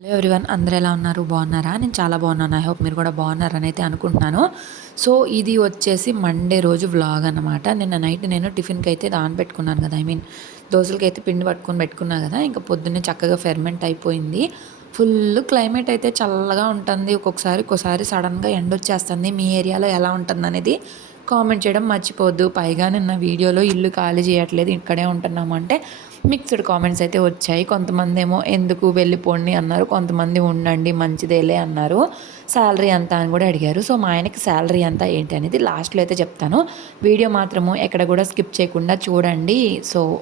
Hello everyone అందరు ఎలా ఉన్నారు? బాగున్నారా? నేను చాలా బాగున్నాను. ఐ హోప్ మీరు కూడా బాగున్నారని అయితే అనుకుంటున్నాను. సో ఇది వచ్చేసి మండే రోజు వ్లాగ్ అనమాట నిన్న నైట్ నేను టిఫిన్కి అయితే దాని పెట్టుకున్నాను కదా. ఐ మీన్ దోశలకి అయితే పిండి పట్టుకొని పెట్టుకున్నా కదా. ఇంకా పొద్దున్నే చక్కగా ఫెర్మెంట్ అయిపోయింది. ఫుల్ క్లైమేట్ అయితే చల్లగా ఉంటుంది. ఒక్కొక్కసారి ఒక్కోసారి సడన్గా ఎండ వచ్చేస్తుంది. మీ ఏరియాలో ఎలా ఉంటుంది అనేది కామెంట్ చేయడం మర్చిపోవద్దు. పైగా నిన్న వీడియోలో ఇల్లు ఖాళీ చేయట్లేదు. ఇక్కడే ఉంటున్నాము అంటే మిక్స్డ్ కామెంట్స్ అయితే వచ్చాయి. కొంతమంది ఏమో ఎందుకు వెళ్ళిపోండి అన్నారు. కొంతమంది ఉండండి మంచిదేలే అన్నారు. శాలరీ ఎంత అని కూడా అడిగారు. సో మా ఆయనకి శాలరీ ఎంత ఏంటి అనేది లాస్ట్లో అయితే చెప్తాను. వీడియో మాత్రము ఎక్కడ కూడా స్కిప్ చేయకుండా చూడండి. సో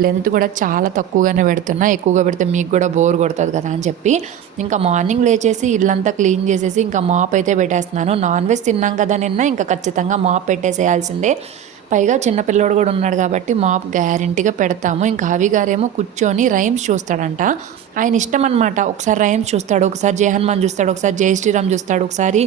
లెంత్ కూడా చాలా తక్కువగానే పెడుతున్నా. ఎక్కువగా పెడితే మీకు కూడా బోర్ కొడుతుంది కదా అని చెప్పి. ఇంకా మార్నింగ్ లేచేసి ఇల్లంతా క్లీన్ చేసేసి ఇంకా మాప్ అయితే పెట్టేస్తున్నాను. నాన్ వెజ్ తిన్నాం కదా నిన్న. ఇంకా ఖచ్చితంగా మాప్ పెట్టేసేయాల్సిందే. పైగా చిన్నపిల్లోడు కూడా ఉన్నాడు కాబట్టి మాప్ గ్యారంటీగా పెడతాము. ఇంకా హవి గారేమో కూర్చొని రైమ్స్ చూస్తాడంట. ఆయన ఇష్టం అనమాట ఒకసారి రైమ్స్ చూస్తాడు ఒకసారి జయ హనుమాన్ చూస్తాడు ఒకసారి జై శ్రీరామ్ చూస్తాడు ఒకసారి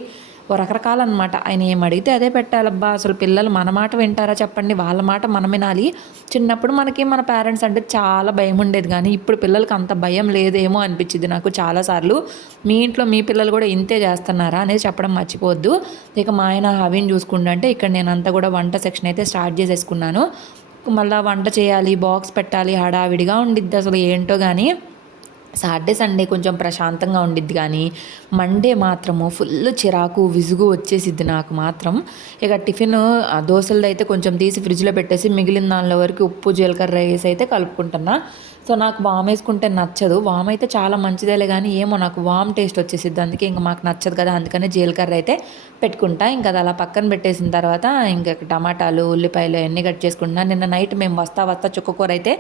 ఓ రకరకాలన్నమాట. ఆయన ఏం అడిగితే అదే పెట్టాలబ్బా. అసలు పిల్లలు మన మాట వింటారా చెప్పండి. వాళ్ళ మాట మనం వినాలి. చిన్నప్పుడు మనకి మన పేరెంట్స్ అంటే చాలా భయం ఉండేది కానీ ఇప్పుడు పిల్లలకి అంత భయం లేదేమో అనిపించింది నాకు చాలాసార్లు మీ ఇంట్లో మీ పిల్లలు కూడా ఇంతే చేస్తున్నారా అనేది చెప్పడం మర్చిపోవద్దు. ఇక మా ఆయన హవిని చూసుకుంటే ఇక్కడ నేను అంతా కూడా వంట సెక్షన్ అయితే స్టార్ట్ చేసేసుకున్నాను. మళ్ళీ వంట చేయాలి బాక్స్ పెట్టాలి హడావిడిగా ఉండిద్ది అసలు ఏంటో కానీ. సాటర్డే సండే కొంచెం ప్రశాంతంగా ఉండిద్ది కానీ మండే మాత్రము ఫుల్ చిరాకు విసుగు వచ్చేసిద్ది నాకు మాత్రం. ఇక టిఫిన్ దోశలది అయితే కొంచెం తీసి ఫ్రిడ్జ్లో పెట్టేసి మిగిలిన దానిలో వరకు ఉప్పు జీలకర్ర రైస్ అయితే కలుపుకుంటున్నా. సో నాకు వామ్ వేసుకుంటే నచ్చదు. వామ్ అయితే చాలా మంచిదేలే కానీ ఏమో నాకు వామ్ టేస్ట్ వచ్చేసిద్ది. అందుకే ఇంకా మాకు నచ్చదు కదా అందుకనే జీలకర్ర అయితే పెట్టుకుంటా. ఇంకా అది అలా పక్కన పెట్టేసిన తర్వాత ఇంకా టమాటాలు ఉల్లిపాయలు అన్నీ కట్ చేసుకుంటున్నా. నిన్న నైట్ మేము వస్తా వస్తా చుక్కకూర అయితే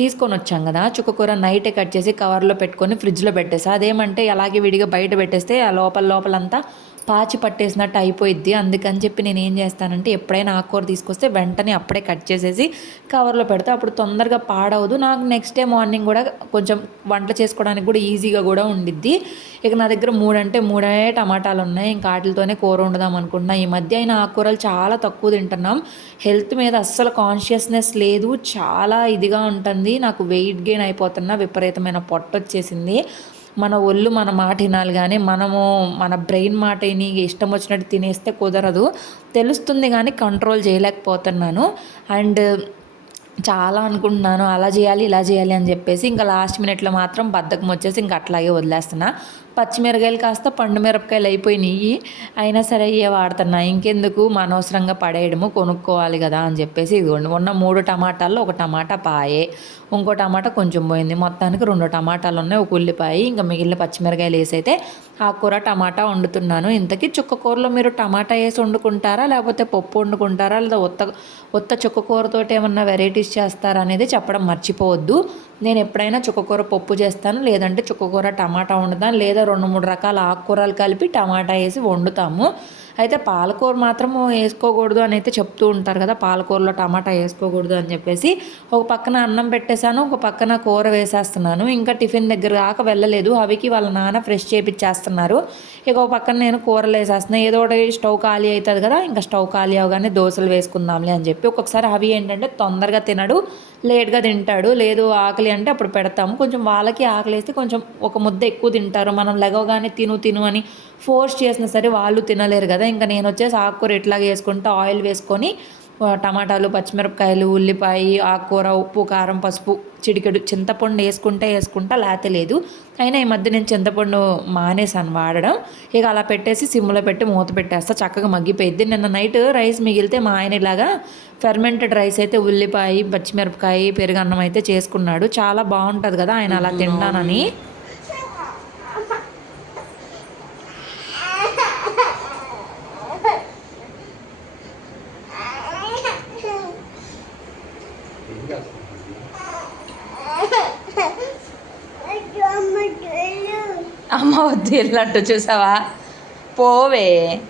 తీసుకొని వచ్చాం కదా. చుక్కకూర నైటే కట్ చేసి కవర్లో పెట్టుకొని ఫ్రిడ్జ్లో పెట్టేసా. అదేమంటే అలాగే విడిగా బయట పెట్టేస్తే ఆ లోపల లోపలంతా పాచి పట్టేసినట్టు అయిపోయిద్ది. అందుకని చెప్పి నేను ఏం చేస్తానంటే ఎప్పుడైనా ఆకుకూర తీసుకొస్తే వెంటనే అప్పుడే కట్ చేసేసి కవర్లో పెడితే. అప్పుడు తొందరగా పాడవదు. నాకు నెక్స్ట్ డే మార్నింగ్ కూడా కొంచెం వంట చేసుకోవడానికి కూడా ఈజీగా కూడా ఉండిద్ది. ఇక నా దగ్గర మూడంటే మూడే టమాటాలు ఉన్నాయి. ఇంకా వాటితోనే కూర వండుదాం అనుకుంటున్నా. ఈ మధ్య అయిన ఆకుకూరలు చాలా తక్కువ తింటున్నాం. హెల్త్ మీద అస్సలు కాన్షియస్నెస్ లేదు. చాలా ఇదిగా ఉంటుంది. నాకు వెయిట్ గెయిన్ అయిపోతున్నా. విపరీతమైన పొట్ట వచ్చేసింది మన ఒళ్ళు మన మాట వినాలి కానీ మనము మన బ్రెయిన్ మాట విని ఇష్టం వచ్చినట్టు తినేస్తే కుదరదు. తెలుస్తుంది కానీ కంట్రోల్ చేయలేకపోతున్నాను. అండ్ చాలా అనుకుంటున్నాను అలా చేయాలి ఇలా చేయాలి అని చెప్పేసి ఇంకా లాస్ట్ మినిట్లో మాత్రం బద్దకం వచ్చేసి ఇంకా అట్లాగే వదిలేస్తున్నా. పచ్చిమిరకాయలు కాస్త పండు మిరపకాయలు అయిపోయినాయి. అయినా సరే ఇవే వాడుతున్నా. ఇంకెందుకు? అనవసరంగా పడేయడము కొనుక్కోవాలి కదా అని చెప్పేసి ఇదిగోండి. ఉన్న మూడు టమాటాల్లో ఒక టమాటా పాయే ఇంకో టమాటా కొంచెం పోయింది. మొత్తానికి రెండు టమాటాలు ఉన్నాయి. ఒక ఉల్లిపాయ ఇంకా మిగిలిన పచ్చిమిరకాయలు వేసి అయితే ఆ కూర టమాటా వండుతున్నాను. ఇంతకీ చుక్క కూరలో మీరు టమాటా వేసి వండుకుంటారా? లేకపోతే పప్పు వండుకుంటారా? లేదా ఉత్త ఉత్త చుక్క కూరతో ఏమన్నా వెరైటీస్ చేస్తారా అనేది చెప్పడం మర్చిపోవద్దు. నేను ఎప్పుడైనా చుక్కకూర పప్పు చేస్తాను. లేదంటే చుక్కకూర టమాటా వండుతాను. లేదా రెండు మూడు రకాల ఆకుకూరలు కలిపి టమాటా వేసి వండుతాము. అయితే పాలకూర మాత్రం వేసుకోకూడదు అని అయితే చెప్తూ ఉంటారు కదా పాలకూరలో టమాటా వేసుకోకూడదు అని చెప్పేసి. ఒక పక్కన అన్నం పెట్టేశాను ఒక పక్కన కూర వేసేస్తున్నాను. ఇంకా టిఫిన్ దగ్గర దాకా వెళ్ళలేదు. అవికి వాళ్ళ నాన్న ఫ్రెష్ చేపించేస్తున్నారు ఇక ఒక పక్కన నేను కూరలు వేసేస్తున్నాను ఏదో ఒకటి స్టవ్ ఖాళీ అవుతుంది కదా ఇంకా స్టవ్ ఖాళీ అవగానే దోశలు వేసుకుందాంలే అని చెప్పి ఒక్కొక్కసారి అవి ఏంటంటే తొందరగా తినడు లేట్గా తింటాడు. లేదు ఆకలి అంటే అప్పుడు పెడతాము. కొంచెం వాళ్ళకి ఆకలి వేస్తే కొంచెం ఒక ముద్ద ఎక్కువ తింటారు. మనం లెగవగానే తిను తిను అని ఫోర్స్ చేసినా సరే వాళ్ళు తినలేరు కదా. ఇంకా నేను వచ్చేసి ఆకుకూర ఇట్లాగే వేసుకుంటూ ఆయిల్ వేసుకొని టమాటాలు పచ్చిమిరపకాయలు ఉల్లిపాయ ఆకుకూర ఉప్పు కారం పసుపు చిటికెడు చింతపండు వేసుకుంటే వేసుకుంటా లేతే లేదు. అయినా ఈ మధ్య నేను చింతపండు మానేసాను వాడడం. ఇక అలా పెట్టేసి సిమ్లో పెట్టి మూత పెట్టేస్తా చక్కగా మగ్గిపోయింది నిన్న నైట్ రైస్ మిగిలితే మా ఆయన ఇలాగా ఫెర్మెంటెడ్ రైస్ అయితే ఉల్లిపాయ పచ్చిమిరపకాయ పెరుగన్నం అయితే చేసుకున్నాడు. చాలా బాగుంటుంది కదా ఆయన అలా తింటానని. వెళ్ళినట్టు చూసావా? పోవే.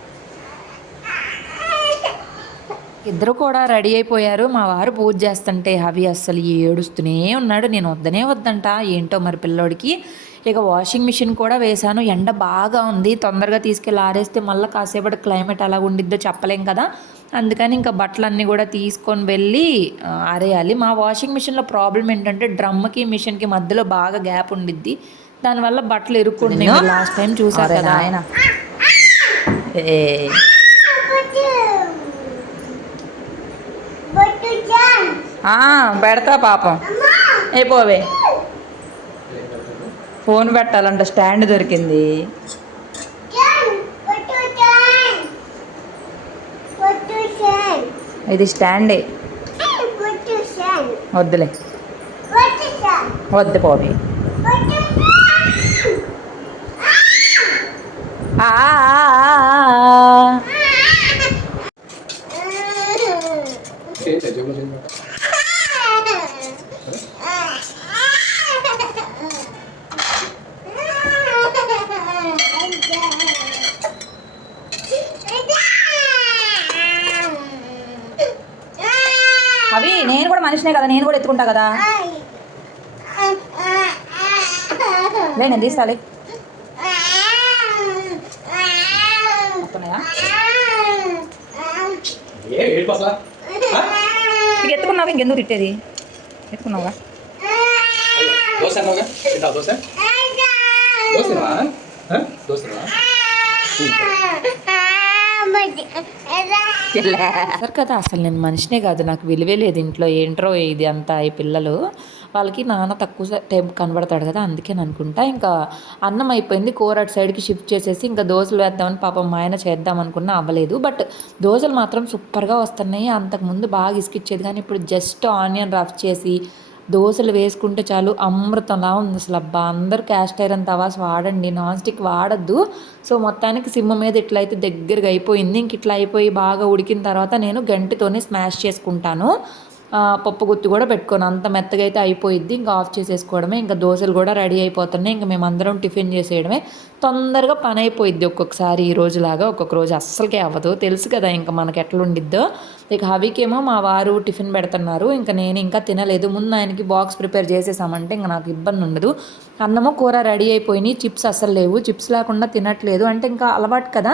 ఇద్దరు కూడా రెడీ అయిపోయారు. మా వారు పూజ చేస్తుంటే అవి అస్సలు ఏడుస్తూనే ఉన్నాడు. నేను వద్దనే వద్దంట. ఏంటో మరి పిల్లోడికి. ఇక వాషింగ్ మిషన్ కూడా వేశాను. ఎండ బాగా ఉంది. తొందరగా తీసుకెళ్ళి ఆరేస్తే మళ్ళీ కాసేపటి క్లైమేట్ ఎలా ఉండిద్దో చెప్పలేం కదా. అందుకని ఇంకా బట్టలన్నీ కూడా తీసుకొని వెళ్ళి ఆరేయాలి. మా వాషింగ్ మిషన్లో ప్రాబ్లం ఏంటంటే డ్రమ్కి మిషన్కి మధ్యలో బాగా గ్యాప్ ఉండిద్ది. దానివల్ల బట్టలు ఇరుక్కుంటున్నాయి. లాస్ట్ టైం చూసారు కదా. నాయన. ఏ. ఆ, పెడతా పాపం. ఏ పోవే. ఫోన్ పెట్టాలంట స్టాండ్ దొరికింది. ఇది స్టాండే. వద్దులే. వద్దు పోవే ఆ, ఆ, ఆ, ఆ. ఏంటి జేబులో చేయి పెట్టు. అవి నేను కూడా మనిషినే కదా నేను కూడా ఎత్తుకుంటా కదా. లే నేను తీస్తాలే వస్తున్నాయా ఇక ఎత్తుకున్నావు ఇంకెందుకు తిట్టేది? ఎత్తుకున్నావుగా? దోశ అన్నావుగా తింటావా దోశ? కదా అసలు నేను మనిషినే కాదు నాకు విలువే లేదు ఇంట్లో ఏంట్రో ఇది అంతా ఈ పిల్లలు. వాళ్ళకి నాన్న తక్కువ టైం కనబడతాడు కదా అందుకే అనుకుంటా. ఇంకా అన్నం అయిపోయింది కూర అటు సైడ్కి షిఫ్ట్ చేసేసి ఇంకా దోశలు వేద్దామని పాపం మా ఆయన చేద్దాం అనుకున్నా అవ్వలేదు. బట్ దోశలు మాత్రం సూపర్గా వస్తున్నాయి. అంతకుముందు బాగా ఇసుకిచ్చేది కానీ ఇప్పుడు జస్ట్ ఆనియన్ రఫ్ చేసి దోశలు వేసుకుంటే చాలు అమృతంలా ఉంది అసలు అబ్బా. అందరూ క్యాస్ట్ ఐరన్ తవాస్ వాడండి నాన్ స్టిక్ వాడద్దు. సో మొత్తానికి సిమ్ మీద ఇట్లయితే దగ్గరగా అయిపోయింది. ఇంక ఇట్లా అయిపోయి బాగా ఉడికిన తర్వాత నేను గంటితోనే స్మాష్ చేసుకుంటాను. పప్పు గుత్తి కూడా పెట్టుకోను. అంత మెత్తగా అయితే అయిపోయిద్ది. ఇంకా ఆఫ్ చేసేసుకోవడమే. ఇంకా దోశలు కూడా రెడీ అయిపోతున్నాయి. ఇంకా మేము అందరం టిఫిన్ చేసేయడమే. తొందరగా పని అయిపోయిద్ది ఒక్కొక్కసారి ఈ రోజులాగా. ఒక్కొక్క రోజు అస్సలకే అవ్వదు. తెలుసు కదా ఇంకా మనకి ఎట్లుండిద్దో ఇక హవికేమో మా వారు టిఫిన్ పెడుతున్నారు. ఇంకా నేను ఇంకా తినలేదు. ముందు ఆయనకి బాక్స్ ప్రిపేర్ చేసేసామంటే ఇంకా నాకు ఇబ్బంది ఉండదు. అన్నము కూర రెడీ అయిపోయినాయి. చిప్స్ అసలు లేవు. చిప్స్ లేకుండా తినట్లేదు. అంటే ఇంకా అలవాటు కదా.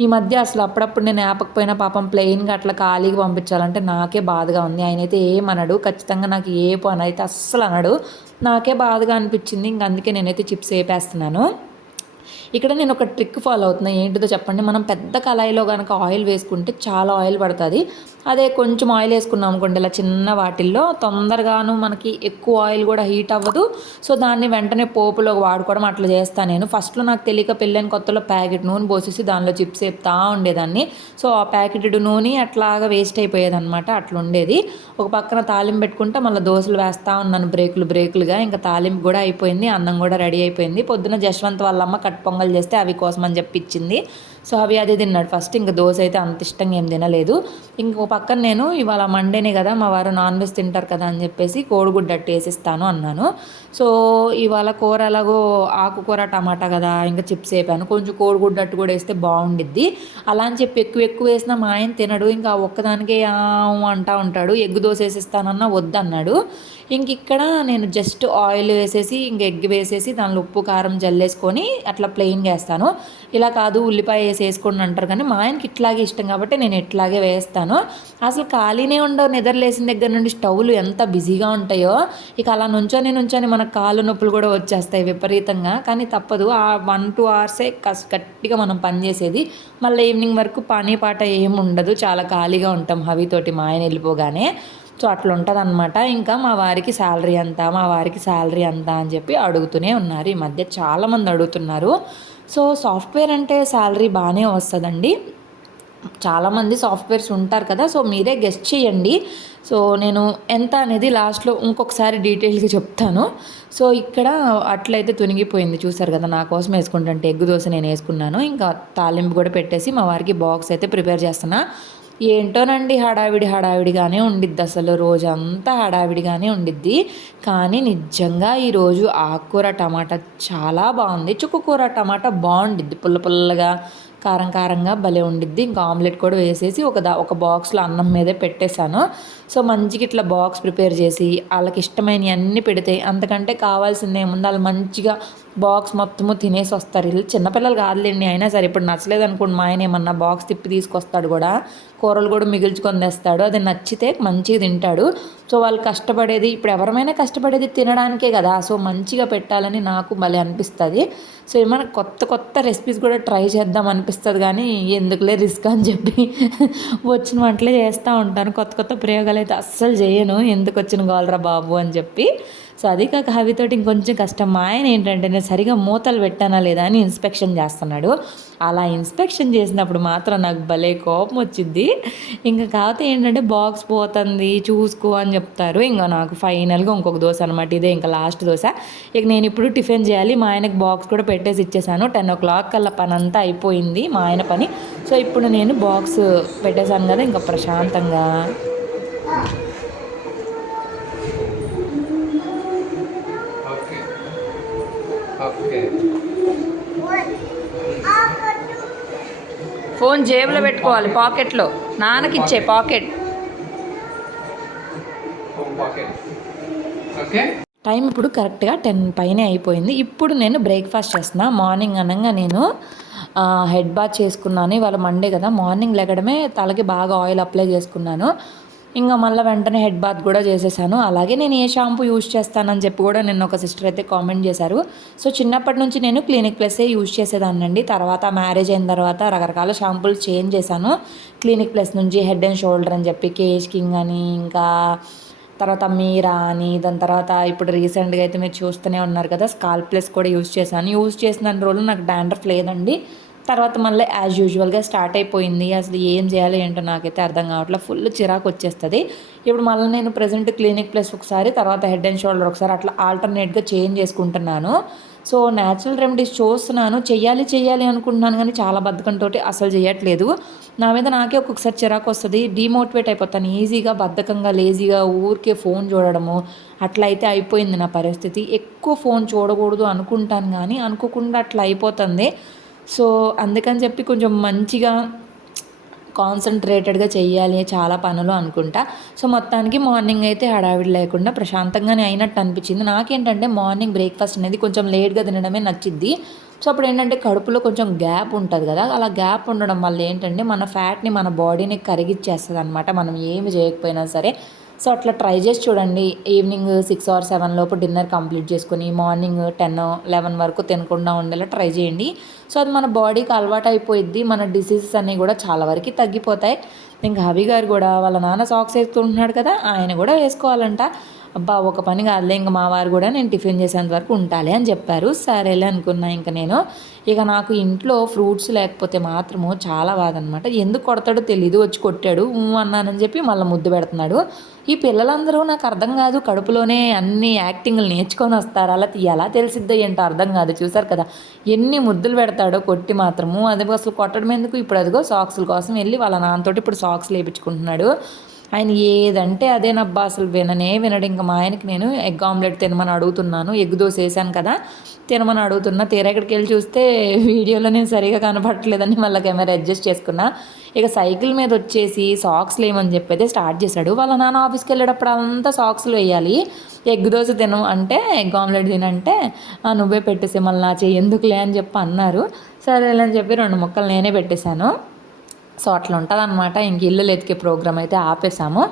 ఈ మధ్య అసలు అప్పుడప్పుడు నేను ఆపకపోయినా పాపం ప్లెయిన్గా అట్లా ఖాళీగా పంపించాలంటే నాకే బాధగా ఉంది. ఆయన అయితే ఏమనడు ఖచ్చితంగా నాకు ఏ పని అయితే అస్సలు అనడు. నాకే బాధగా అనిపించింది. ఇంక అందుకే నేనైతే చిప్స్ వేపేస్తున్నాను. ఇక్కడ నేను ఒక ట్రిక్ ఫాలో అవుతున్నా. ఏంటిదో చెప్పండి. మనం పెద్ద కళాయిలో కనుక ఆయిల్ వేసుకుంటే చాలా ఆయిల్ పడుతుంది. అదే కొంచెం ఆయిల్ వేసుకున్నాం అనుకోండి ఇలా చిన్న వాటిల్లో. తొందరగాను మనకి ఎక్కువ ఆయిల్ కూడా హీట్ అవ్వదు. సో దాన్ని వెంటనే పోపులో వాడుకోవడం అట్లా చేస్తాను నేను. ఫస్ట్లో నాకు తెలియక పెళ్ళైన కొత్తలో ప్యాకెట్ నూనె పోసేసి దానిలో చిప్స్ వేపుతా ఉండేదాన్ని. సో ఆ ప్యాకెటెడ్ నూనె అట్లాగా వేస్ట్ అయిపోయేదన్నమాట అట్లా ఉండేది. ఒక పక్కన తాలింపు పెట్టుకుంటే మళ్ళీ దోశలు వేస్తూ ఉన్నాను బ్రేకులు బ్రేకులుగా. ఇంకా తాలింపు కూడా అయిపోయింది అన్నం కూడా రెడీ అయిపోయింది. పొద్దున జశ్వంత్ వాళ్ళమ్మ కట్ పొంగల్ చేస్తే అవి కోసం అని చెప్పి ఇచ్చింది. సో అవి అది తిన్నాడు ఫస్ట్. ఇంకా దోశ అయితే అంత ఇష్టంగా ఏం తినలేదు. ఇంకో పక్కన నేను ఇవాళ మండేనే కదా మా వారు నాన్ వెజ్ తింటారు కదా అని చెప్పేసి కోడిగుడ్డు అట్టు వేసిస్తాను అన్నాను. సో ఇవాళ కూర ఎలాగో ఆకుకూర టమాటా కదా ఇంకా చిప్స్ వేపాను. కొంచెం కోడిగుడ్డు అట్టు కూడా వేస్తే బాగుండిద్ది. అలా అని చెప్పి ఎక్కువ ఎక్కువ వేసినా మా ఆయన తినడు. ఇంకా ఒక్కదానికే అంటా ఉంటాడు. ఎగ్గు దోశ వేసిస్తానన్నా వద్దన్నాడు. ఇంక ఇక్కడ నేను జస్ట్ ఆయిల్ వేసేసి ఇంక ఎగ్ వేసేసి దానిలో ఉప్పు కారం జల్లేసుకొని అట్లా ప్లెయిన్గా వేస్తాను. ఇలా కాదు ఉల్లిపాయ వేసి వేసుకోండి అంటారు కానీ మా ఆయనకి ఇట్లాగే ఇష్టం కాబట్టి నేను ఇట్లాగే వేస్తాను. అసలు ఖాళీనే ఉండవు. నిద్రలేసిన దగ్గర నుండి స్టవ్లు ఎంత బిజీగా ఉంటాయో. ఇక అలా నుంచొని నుంచొని మన కాళ్ళు నొప్పులు కూడా వచ్చేస్తాయి విపరీతంగా కానీ తప్పదు. ఆ వన్ టూ అవర్సే కస్ గట్టిగా మనం పని చేసేది. మళ్ళీ ఈవినింగ్ వరకు పని పాట ఏమి ఉండదు. చాలా ఖాళీగా ఉంటాం హవితోటి మా ఆయన వెళ్ళిపోగానే. సో అట్లా ఉంటుంది అనమాట ఇంకా మా వారికి శాలరీ ఎంత మా వారికి శాలరీ ఎంత అని చెప్పి అడుగుతూనే ఉన్నారు. ఈ మధ్య చాలామంది అడుగుతున్నారు. సో సాఫ్ట్వేర్ అంటే శాలరీ బాగానే వస్తుందండి. చాలామంది సాఫ్ట్వేర్స్ ఉంటారు కదా సో మీరే గెస్ట్ చేయండి. సో నేను ఎంత అనేది లాస్ట్లో ఇంకొకసారి డీటెయిల్గా చెప్తాను. సో ఇక్కడ అట్లయితే తునిగిపోయింది చూసారు కదా నా కోసం వేసుకుంటుంటే ఎగ్గు దోశ నేను వేసుకున్నాను. ఇంకా తాలింపు కూడా పెట్టేసి మా వారికి బాక్స్ అయితే ప్రిపేర్ చేస్తున్నా. ఏంటోనండి హడావిడి హడావిడిగానే ఉండిద్ది అసలు రోజంతా హడావిడిగానే ఉండిద్ది. కానీ నిజంగా ఈరోజు ఆకుకూర టమాటా చాలా బాగుంది చుక్కకూర టమాటా బాగుండిద్ది పుల్ల పుల్లగా కారం కారంగా భలే ఉండిద్ది. ఇంకా ఆమ్లెట్ కూడా వేసేసి ఒక దా ఒక బాక్స్లో అన్నం మీదే పెట్టేశాను. సో మంచిగా ఇట్లా బాక్స్ ప్రిపేర్ చేసి వాళ్ళకి ఇష్టమైనవి అన్నీ పెడితే అంతకంటే కావాల్సింది ఏముంది? వాళ్ళు మంచిగా బాక్స్ మొత్తము తినేసి వస్తారు. వీళ్ళు చిన్నపిల్లలు కాదులేండి. అయినా సరే ఇప్పుడు నచ్చలేదు అనుకోండి మా ఆయన ఏమన్నా బాక్స్ తిప్పి తీసుకొస్తాడు కూడా. కూరలు కూడా మిగిల్చుకొని తెస్తాడు. అది నచ్చితే మంచిగా తింటాడు. సో వాళ్ళు కష్టపడేది ఇప్పుడు ఎవరమైనా కష్టపడేది తినడానికే కదా. సో మంచిగా పెట్టాలని నాకు మళ్ళీ అనిపిస్తుంది. సో ఏమైనా కొత్త కొత్త రెసిపీస్ కూడా ట్రై చేద్దాం అనిపిస్తుంది. కానీ ఎందుకులే రిస్క్ అని చెప్పి వచ్చిన వంటలే చేస్తూ ఉంటాను. కొత్త కొత్త ప్రయోగాలు అయితే అస్సలు చేయను. ఎందుకు వచ్చిన గోలరా బాబు అని చెప్పి. సో అది కాక హవితోటి ఇంకొంచెం కష్టం. మా ఆయన ఏంటంటే నేను సరిగా మూతలు పెట్టానా లేదా అని ఇన్స్పెక్షన్ చేస్తున్నాడు. అలా ఇన్స్పెక్షన్ చేసినప్పుడు మాత్రం నాకు భలే కోపం వచ్చింది. ఇంకా కాకపోతే ఏంటంటే బాక్స్ పోతుంది చూసుకో అని చెప్తారు. ఇంకా నాకు ఫైనల్గా ఇంకొక దోశ అనమాట ఇదే ఇంకా లాస్ట్ దోశ. ఇక నేను ఇప్పుడు టిఫిన్ చేయాలి. మా ఆయనకు బాక్స్ కూడా పెట్టేసి ఇచ్చేసాను. టెన్ ఓ క్లాక్ కల్లా పని అంతా అయిపోయింది మా ఆయన పని. సో ఇప్పుడు నేను బాక్స్ పెట్టేశాను కదా ఇంకా ప్రశాంతంగా. ఓకే ఓకే ఫోన్ జేబులో పెట్టుకోవాలి పాకెట్లో. నాన్నకి ఇచ్చే పాకెట్ ఓకే టైం ఇప్పుడు కరెక్ట్గా టెన్ పైనే అయిపోయింది. ఇప్పుడు నేను బ్రేక్ఫాస్ట్ చేస్తున్నా. మార్నింగ్ అనగా నేను హెడ్ బాత్ చేసుకున్నాను. ఇవాళ మండే కదా. మార్నింగ్ లెగడమే తలకి బాగా ఆయిల్ అప్లై చేసుకున్నాను. ఇంకా మళ్ళీ వెంటనే హెడ్ బాత్ కూడా చేసేసాను. అలాగే నేను ఏ షాంపూ యూజ్ చేస్తానని చెప్పి కూడా నిన్న ఒక సిస్టర్ అయితే కామెంట్ చేశారు. సో చిన్నప్పటి నుంచి నేను క్లినిక్ ప్లస్సే యూజ్ చేసేదాన్నండి. తర్వాత మ్యారేజ్ అయిన తర్వాత రకరకాల షాంపూలు చేంజ్ చేశాను. క్లినిక్ ప్లస్ నుంచి హెడ్ అండ్ షోల్డర్ అని చెప్పి కేజ్ కింగ్ అని ఇంకా తర్వాత మీరా అని దాని తర్వాత ఇప్పుడు రీసెంట్గా అయితే మీరు చూస్తూనే ఉన్నారు కదా స్కాల్ ప్లస్ కూడా యూజ్ చేశాను. యూజ్ చేసిన రోజులు నాకు డాండ్రఫ్ లేదండి. తర్వాత మళ్ళీ యాజ్ యూజువల్గా స్టార్ట్ అయిపోయింది. అసలు ఏం చేయాలి ఏంటో నాకైతే అర్థం కావట్లేదు ఫుల్ చిరాకు వచ్చేస్తుంది. ఇప్పుడు మళ్ళీ నేను ప్రజెంట్ క్లినిక్ ప్లస్ ఒకసారి తర్వాత హెడ్ అండ్ షోల్డర్ ఒకసారి అట్లా ఆల్టర్నేట్గా చేంజ్ చేసుకుంటున్నాను. సో న్యాచురల్ రెమెడీస్ చూస్తున్నాను. చెయ్యాలి చెయ్యాలి అనుకుంటున్నాను కానీ చాలా బద్ధకంతో అసలు చేయట్లేదు. నా మీద నాకే ఒక్కొక్కసారి చిరాకు వస్తుంది. డీమోటివేట్ అయిపోతాను. ఈజీగా బద్ధకంగా లేజీగా ఊరికే ఫోన్ చూడడము. అట్లా అయితే అయిపోయింది నా పరిస్థితి. ఎక్కువ ఫోన్ చూడకూడదు అనుకుంటాను కానీ అనుకోకుండా అట్లా అయిపోతుంది. సో అందుకని చెప్పి కొంచెం మంచిగా కాన్సన్ట్రేటెడ్గా చేయాలి చాలా పనులు అనుకుంటా. సో మొత్తానికి మార్నింగ్ అయితే హడావిడి లేకుండా ప్రశాంతంగానే అయినట్టు అనిపించింది. నాకేంటంటే మార్నింగ్ బ్రేక్ఫాస్ట్ అనేది కొంచెం లేట్గా తినడమే నచ్చిద్ది. సో అప్పుడు ఏంటంటే కడుపులో కొంచెం గ్యాప్ ఉంటుంది కదా అలా గ్యాప్ ఉండడం వల్ల ఏంటంటే మన ఫ్యాట్ని మన బాడీని కరిగిచ్చేస్తుంది అనమాట మనం ఏమి చేయకపోయినా సరే. సో అట్లా ట్రై చేసి చూడండి. ఈవినింగ్ సిక్స్ ఆర్ సెవెన్ లోపు డిన్నర్ కంప్లీట్ చేసుకుని మార్నింగ్ టెన్ లెవెన్ వరకు తినకుండా ఉండేలా ట్రై చేయండి. సో అది మన బాడీకి అలవాటు అయిపోయిద్ది. మన డిసీజెస్ అన్నీ కూడా చాలా వరకు తగ్గిపోతాయి. ఇంకా హవి గారు కూడా వాళ్ళ నాన్న సాక్స్ వేసుకుంటున్నాడు కదా ఆయన కూడా వేసుకోవాలంట. అబ్బా ఒక పని కాదులే ఇంకా మా వారు కూడా నేను టిఫిన్ చేసేంత వరకు ఉండాలి అని చెప్పారు. సరేలే అనుకున్నా ఇంకా నేను. ఇక నాకు ఇంట్లో ఫ్రూట్స్ లేకపోతే మాత్రము చాలా బాధ అనమాట ఎందుకు కొడతాడో తెలీదు వచ్చి కొట్టాడు అన్నానని చెప్పి మళ్ళీ ముద్దు పెడుతున్నాడు. ఈ పిల్లలందరూ నాకు అర్థం కాదు కడుపులోనే అన్ని యాక్టింగ్లు నేర్చుకొని వస్తారు. అలా ఎలా తెలిసిద్దో ఏంటో అర్థం కాదు. చూసారు కదా ఎన్ని ముద్దులు పెడతాడో కొట్టి మాత్రము. అది అసలు కొట్టడం ఎందుకు? ఇప్పుడు అదిగో సాక్స్ల కోసం వెళ్ళి వాళ్ళ నాన్నతోటి ఇప్పుడు సాక్స్ లేపించుకుంటున్నాడు. ఆయన ఏదంటే అదేనబ్బా అసలు విననే వినడు. ఇంకా మా ఆయనకి నేను ఎగ్ ఆమ్లెట్ తినమని అడుగుతున్నాను. ఎగ్ దోశ వేసాను కదా. తినమని అడుగుతున్నా. తీరా ఇక్కడికి వెళ్ళి చూస్తే వీడియోలో నేను సరిగా కనపడట్లేదని మళ్ళీ కెమెరా అడ్జస్ట్ చేసుకున్నా. ఇక సైకిల్ మీద వచ్చేసి సాక్స్ లేమని చెప్పైతే స్టార్ట్ చేశాడు. వాళ్ళ నాన్న ఆఫీస్కి వెళ్ళేటప్పుడు అంతా సాక్స్లు వేయాలి. ఎగ్ దోశ తిను అంటే ఎగ్ ఆమ్లెట్ తినంటే "ఆ, నువ్వే పెట్టేసి మళ్ళీ నా చెయ్యి ఎందుకులే అని చెప్పి అన్నారు. సరేలే అని చెప్పి రెండు ముక్కలు నేనే పెట్టేశాను. సో అట్లా ఉంటుంది అనమాట ఇంక ఇల్లు ఎతికే ప్రోగ్రామ్ అయితే ఆపేసాము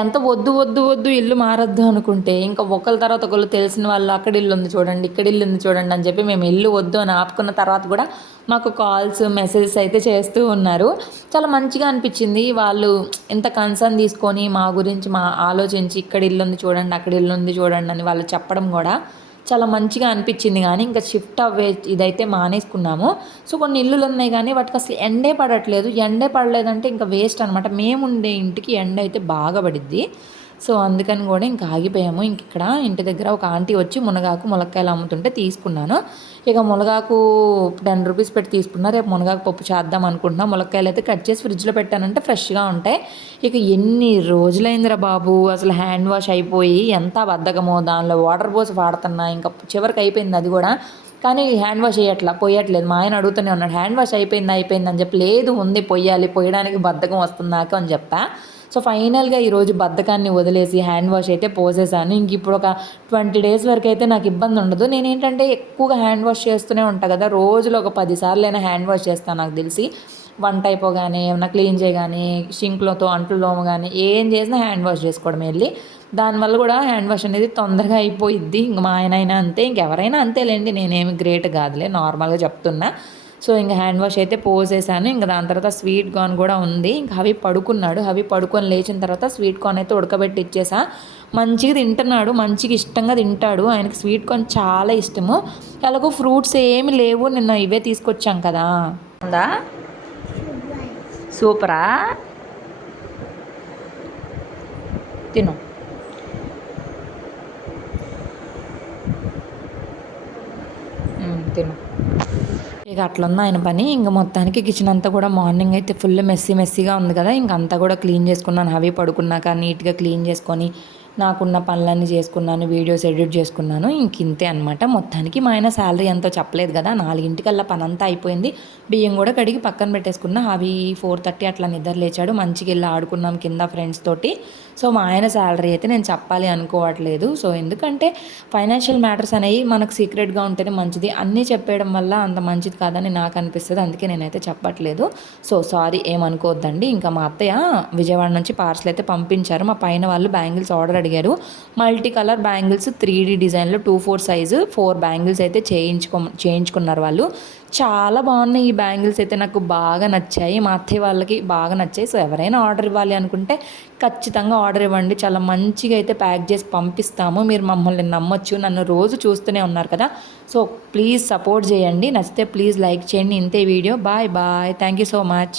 ఎంత వద్దు వద్దు వద్దు ఇల్లు మారద్దు అనుకుంటే ఇంకా ఒకళ్ళ తర్వాత ఒకళ్ళు తెలిసిన వాళ్ళు అక్కడ ఇల్లు ఉంది చూడండి ఇక్కడ ఇల్లు ఉంది చూడండి అని చెప్పి మేము ఇల్లు వద్దు అని ఆపుకున్న తర్వాత కూడా మాకు కాల్స్ మెసేజెస్ అయితే చేస్తూ ఉన్నారు. చాలా మంచిగా అనిపించింది. వాళ్ళు ఇంత కన్సర్న్ తీసుకొని మా గురించి మా ఆలోచించి ఇక్కడ ఇల్లు ఉంది చూడండి అక్కడ ఇల్లు ఉంది చూడండి అని వాళ్ళు చెప్పడం కూడా చాలా మంచిగా అనిపించింది కానీ ఇంకా షిఫ్ట్ అవ్వే ఇదైతే మానేసుకున్నాము. సో కొన్ని ఇల్లులు ఉన్నాయి కానీ వాటికి అసలు ఎండే పడట్లేదు. ఎండే పడలేదంటే ఇంకా వేస్ట్ అనమాట మేము ఉండే ఇంటికి ఎండ అయితే బాగా పడిద్ది. సో అందుకని కూడా ఇంకా ఆగిపోయాము. ఇంక ఇక్కడ ఇంటి దగ్గర ఒక ఆంటీ వచ్చి మునగాకు ములక్కాయలు అమ్ముతుంటే తీసుకున్నాను. ఇక మునగాకు టెన్ రూపీస్ పెట్టి తీసుకున్నా రేపు మునగాకు పప్పు చేద్దాం అనుకుంటున్నా. ములక్కాయలు అయితే కట్ చేసి ఫ్రిడ్జ్లో పెట్టానంటే ఫ్రెష్గా ఉంటాయి. ఇక ఎన్ని రోజులైందిరా బాబు? అసలు హ్యాండ్ వాష్ అయిపోయి ఎంత బద్ధకమో దానిలో వాటర్ పోసి వాడుతున్నా. ఇంకా చివరికి అయిపోయింది అది కూడా. కానీ హ్యాండ్ వాష్ చేయట్లా పోయట్లేదు. మా ఆయన అడుగుతూనే ఉన్నాడు హ్యాండ్ వాష్ అయిపోయింది? అయిపోయింది? అని చెప్పి లేదు ఉంది పొయ్యాలి పొయ్యడానికి బద్ధకం వస్తుంది నాకు అని చెప్పా. సో ఫైనల్గా ఈరోజు బద్ధకాన్ని వదిలేసి హ్యాండ్ వాష్ అయితే పోసేసాను. ఇంక ఇప్పుడు ఒక ట్వంటీ డేస్ వరకు అయితే నాకు ఇబ్బంది ఉండదు. నేను ఏంటంటే ఎక్కువగా హ్యాండ్ వాష్ చేస్తూనే ఉంటాను కదా. రోజులో ఒక పదిసార్లు అయినా హ్యాండ్ వాష్ చేస్తాను నాకు తెలిసి. వంట అయిపోగానే ఏమైనా క్లీన్ చేయగానే షింక్లతో అంట్లు కానీ ఏం చేసినా హ్యాండ్ వాష్ చేసుకోవడం వెళ్ళి. దానివల్ల కూడా హ్యాండ్ వాష్ అనేది తొందరగా అయిపోయిద్ది. ఇంక మా ఆయన అయినా అంతే. ఇంకెవరైనా అంతేలేండి. నేనేమి గ్రేట్ కాదులే. నార్మల్గా చెప్తున్నా. సో ఇంకా హ్యాండ్ వాష్ అయితే పోసేసాను. ఇంకా దాని తర్వాత స్వీట్ కార్న్ కూడా ఉంది. ఇంకా హవి పడుకున్నాడు. హవి పడుకొని లేచిన తర్వాత స్వీట్ కార్న్ అయితే ఉడకబెట్టి ఇచ్చేసా. మంచిగా తింటున్నాడు. మంచిగా ఇష్టంగా తింటాడు. ఆయనకి స్వీట్ కార్న్ చాలా ఇష్టము. అలాగూ ఫ్రూట్స్ ఏమి లేవు. నిన్న ఇవే తీసుకొచ్చాం కదా. ఉందా? సూపరా? తిను. తిను. ఇక అట్లుంది ఆయన పని. ఇంకా మొత్తానికి కిచెన్ అంతా కూడా మార్నింగ్ అయితే ఫుల్ మెస్సీ మెస్సీగా ఉంది కదా. ఇంక అంతా కూడా క్లీన్ చేసుకున్నాను. హవి పడుకున్నాక నీట్గా క్లీన్ చేసుకొని నాకున్న పనులన్నీ చేసుకున్నాను. వీడియోస్ ఎడిట్ చేసుకున్నాను. ఇంక ఇంతే అనమాట మొత్తానికి మా ఆయన శాలరీ ఎంతో చెప్పలేదు కదా. నాలుగింటికల్లా పని అంతా అయిపోయింది. బియ్యం కూడా కడిగి పక్కన పెట్టేసుకున్నా. అవి ఫోర్ థర్టీ అట్లా నిద్ర లేచాడు. మంచిగా వెళ్ళి ఆడుకున్నాం కింద ఫ్రెండ్స్ తోటి. సో మా ఆయన శాలరీ అయితే నేను చెప్పాలి అనుకోవట్లేదు. సో ఎందుకంటే ఫైనాన్షియల్ మ్యాటర్స్ అనేవి మనకు సీక్రెట్గా ఉంటేనే మంచిది. అన్నీ చెప్పేయడం వల్ల అంత మంచిది కాదని నాకు అనిపిస్తుంది. అందుకే నేనైతే చెప్పట్లేదు. సో సారీ ఏమనుకోవద్దండి. ఇంకా మా అత్తయ్య విజయవాడ నుంచి పార్సల్ అయితే పంపించారు. మా పైన వాళ్ళు బ్యాంగిల్స్ ఆర్డర్ అడిగారు. Multi colour bangles three D డిజైన్లో two four size four bangles అయితే చేయించుకో చేయించుకున్నారు వాళ్ళు. చాలా బాగున్నాయి ఈ బ్యాంగిల్స్ అయితే నాకు బాగా నచ్చాయి. మా అత్తయ్య వాళ్ళకి బాగా నచ్చాయి. సో ఎవరైనా ఆర్డర్ ఇవ్వాలి అనుకుంటే ఖచ్చితంగా ఆర్డర్ ఇవ్వండి. చాలా మంచిగా అయితే ప్యాక్ చేసి పంపిస్తాము. మీరు మమ్మల్ని నమ్మొచ్చు. నన్ను రోజు చూస్తూనే ఉన్నారు కదా. సో ప్లీజ్ సపోర్ట్ చేయండి. నచ్చితే ప్లీజ్ లైక్ చేయండి. ఇంతే video. Bye bye. Thank you so much.